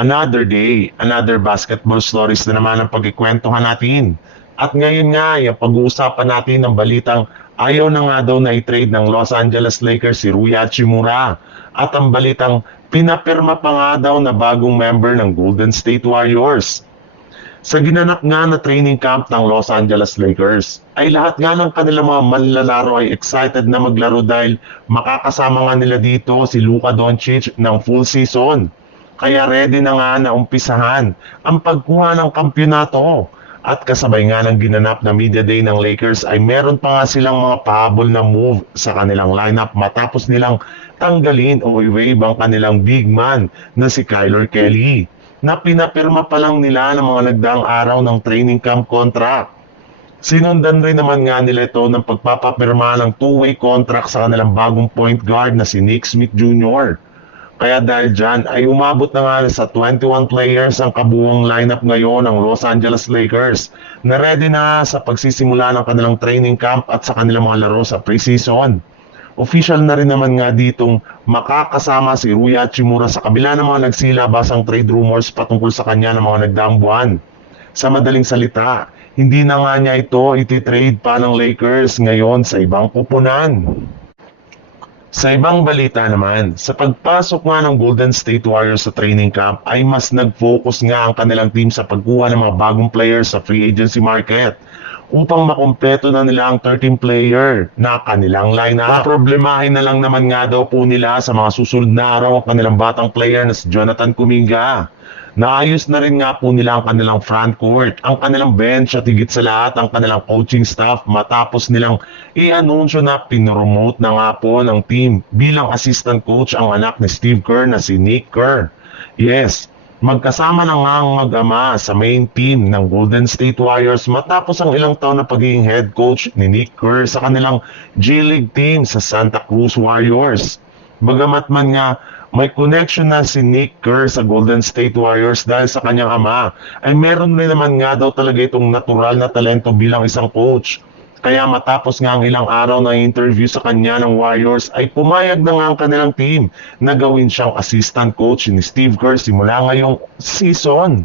Another day, another basketball stories na naman ang pagkikwentuhan natin. At ngayon nga, yung pag-uusapan natin ng balitang ayaw na nga daw na i-trade ng Los Angeles Lakers si Rui Hachimura. At ang balitang pinapirma pa nga daw na bagong member ng Golden State Warriors. Sa ginanap nga na training camp ng Los Angeles Lakers, ay lahat nga ng kanilang mga manlalaro ay excited na maglaro dahil makakasama nga nila dito si Luka Doncic ng full season. Kaya ready na nga na umpisahan ang pagkuha ng kampyonato. At kasabay nga ng ginanap na media day ng Lakers ay meron pa nga silang mga pahabol na move sa kanilang lineup matapos nilang tanggalin o i-waive ang kanilang big man na si Kyler Kelly na pinapirma pa lang nila ng mga nagdaang araw ng training camp contract. Sinundan rin naman nga nila ito ng pagpapapirma ng two-way contract sa kanilang bagong point guard na si Nick Smith Jr. Kaya dahil dyan ay umabot na nga sa 21 players ang kabuuang lineup ngayon ng Los Angeles Lakers na ready na sa pagsisimula ng kanilang training camp at sa kanilang mga laro sa preseason. Official na rin naman nga ditong makakasama si Rui Hachimura sa kabila ng mga nagsilabasang trade rumors patungkol sa kanya ng mga nagdaang buwan. Sa madaling salita, hindi na nga niya ito ititrade pa ng Lakers ngayon sa ibang kupunan. Sa ibang balita naman, sa pagpasok nga ng Golden State Warriors sa training camp ay mas nag-focus nga ang kanilang team sa pagkuha ng mga bagong players sa free agency market upang makumpleto na nila ang 13-player na kanilang lineup. Problemahin na lang naman nga daw po nila sa mga susunod na araw ang kanilang batang player na si Jonathan Kuminga. Naayos na rin nga po nila ang kanilang front court, ang kanilang bench at higit sa lahat ang kanilang coaching staff matapos nilang i-anunsyo na pinromote na nga po ng team bilang assistant coach ang anak ni Steve Kerr na si Nick Kerr. Yes, magkasama na nga ang mag-ama sa main team ng Golden State Warriors matapos ang ilang taon na pagiging head coach ni Nick Kerr sa kanilang G-League team sa Santa Cruz Warriors. Bagamat man nga may connection na si Nick Kerr sa Golden State Warriors dahil sa kanyang ama, ay meron rin naman nga daw talaga itong natural na talento bilang isang coach. Kaya matapos nga ang ilang araw na interview sa kanya ng Warriors ay pumayag na nga ang kanilang team na gawin siyang assistant coach ni Steve Kerr simula ngayong season.